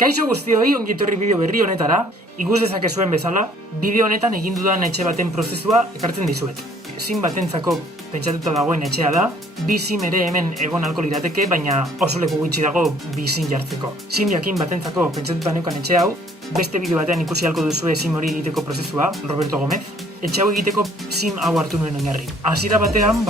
Kaixo guztioi, ongi etorri bideo berri honetara. Ikus dezakezuen bezala, bideo honetan egin dudan etxe baten prozesua ekartzen dizuet. Sim batentzako pentsatuta dagoen etxea da, bi sim ere hemen egon ahalko lirateke, baina oso leku gutxi dago bi sim jartzeko. Sim jakin batentzako pentsatuta neukan etxe hau, beste bideo batean ikusi ahalko duzue sim hori egiteko prozesua, Roberto Gomez. Etxe hau egiteko sim hau hartu nuen oinarri. Hasiera batean,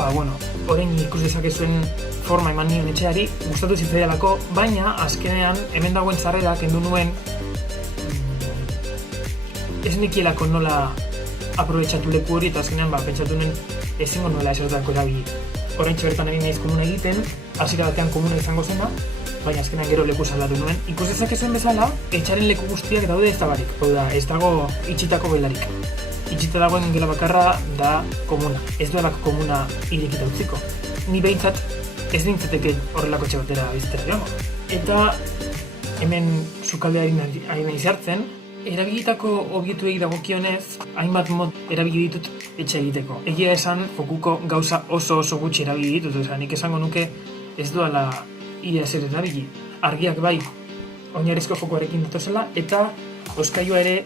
orain ikus dezakezuen forma eman nion etxeari, gustatu zitzaidalako, baina azkenean hemen dagoen sarrera kendu nuen ez nikielako nola aprobetxatu leku hori, eta azkenean pentsatu nuen ezingo nola esertako erabili. Oraintxe bertan egin naiz komuna egiten, hasiera batean komuna izango zena, baina azkenean gero leku saldatu nuen. Ikus dezakezuen bezala, etxaren leku guztiak daude ez da barik, hau da, ez dago itxitako gelarik. Itxita dagoen gela bakarra da komuna. Ez duelako komuna irekita utziko. Ni behintzat ez nintzateke horrelako etxe batera bizitera joango. Eta hemen sukaldeari nahi zartzen, erabilitako objektuei dagokionez, hainbat mod erabili ditut etxe egiteko. Egia esan, jokuko gauza oso gutxi erabili ditut, nik esango nuke ez duela ia ezer erabili. Argiak bai, oinarrizko jokoarekin datozela, eta oskailua ere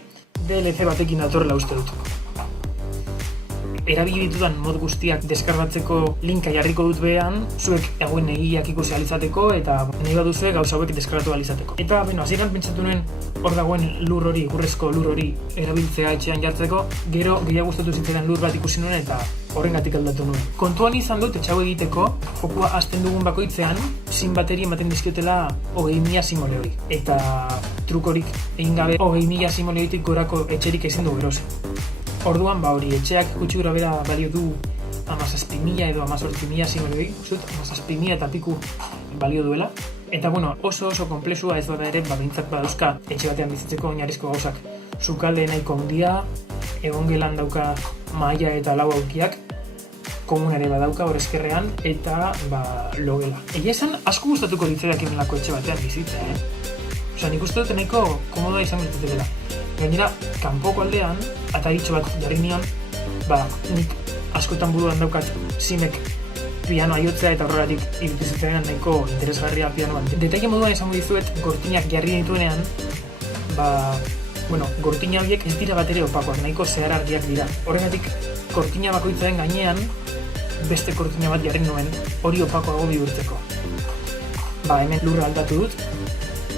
DLC batekin datorrela uste dut. Erabili ditudan mod guztiak deskargatzeko linka jarriko dut behean, zuek egoen egiak ikusi alizateko eta nahi baduzue gauza hauek deskargatu alizateko. Eta, hasieran pentsatu nuen hor dagoen lur hori, egurrezko lur hori erabiltzea etxean jartzeko, gero gehiago gustatu zitzaidan lur bat ikusi nuen eta horrengatik aldatu nuen. Kontuan izan dut etxe hau egiteko, jokua hasten dugun bakoitzean, sim bateri ematen dizkiotela 20.000 simoleoi. Eta trukorik egin gabe 20.000 simoleoitik gorako etxerik ezin du erosi. Orduan, hori etxeak gutxi gora bera balio du 17.000 edo 18.000 simoleoi, 17.000 eta piku balio duela. Eta oso konplexua ez bada ere, behintzat badauzka etxe batean bizitzeko oinarrizko gauzak. Sukalde nahiko handia, egongelan dauka mahaia eta lau aulkiak, komuna ere badauka hor ezkerrean, eta logela. Egia esan, asko gustatuko ditzaidak emenlako etxe batean bizitza, nik uste dut nahiko komodoa izan gertatekela. Gainera, kanpoko aldean, ataritxo bat jarri nion, nik askotan buruan daukat simek piano aiotzea eta horregatik irutizitzen nahiko interesgarria pianoan. Detaile moduan esango dizuet, gortinak jarri dituenean, gortina horiek ez dira bat ere opakoak, nahiko zehar argiak dira. Horregatik, gortina bakoitzaren gainean, beste gortina bat jarri nuen, hori opakoago bihurtzeko. Hemen lurra aldatu dut,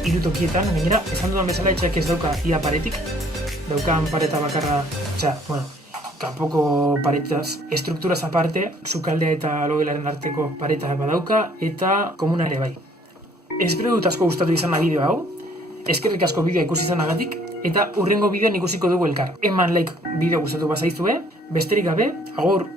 hiru tokietan, gainera, esan dudan bezala etxeak ez dauka ia paretik, daukan pareta bakarra, kanpoko paretaz, estrukturaz aparte, sukaldea eta logelaren arteko pareta badauka, eta komuna ere bai. Espero dut asko gustatu izan da bideo hau, eskerrik asko bideoa ikusi izanagatik, eta hurrengo bideoan ikusiko dugu elkar. Eman like bideo gustatu bazaizue, besterik gabe, agur!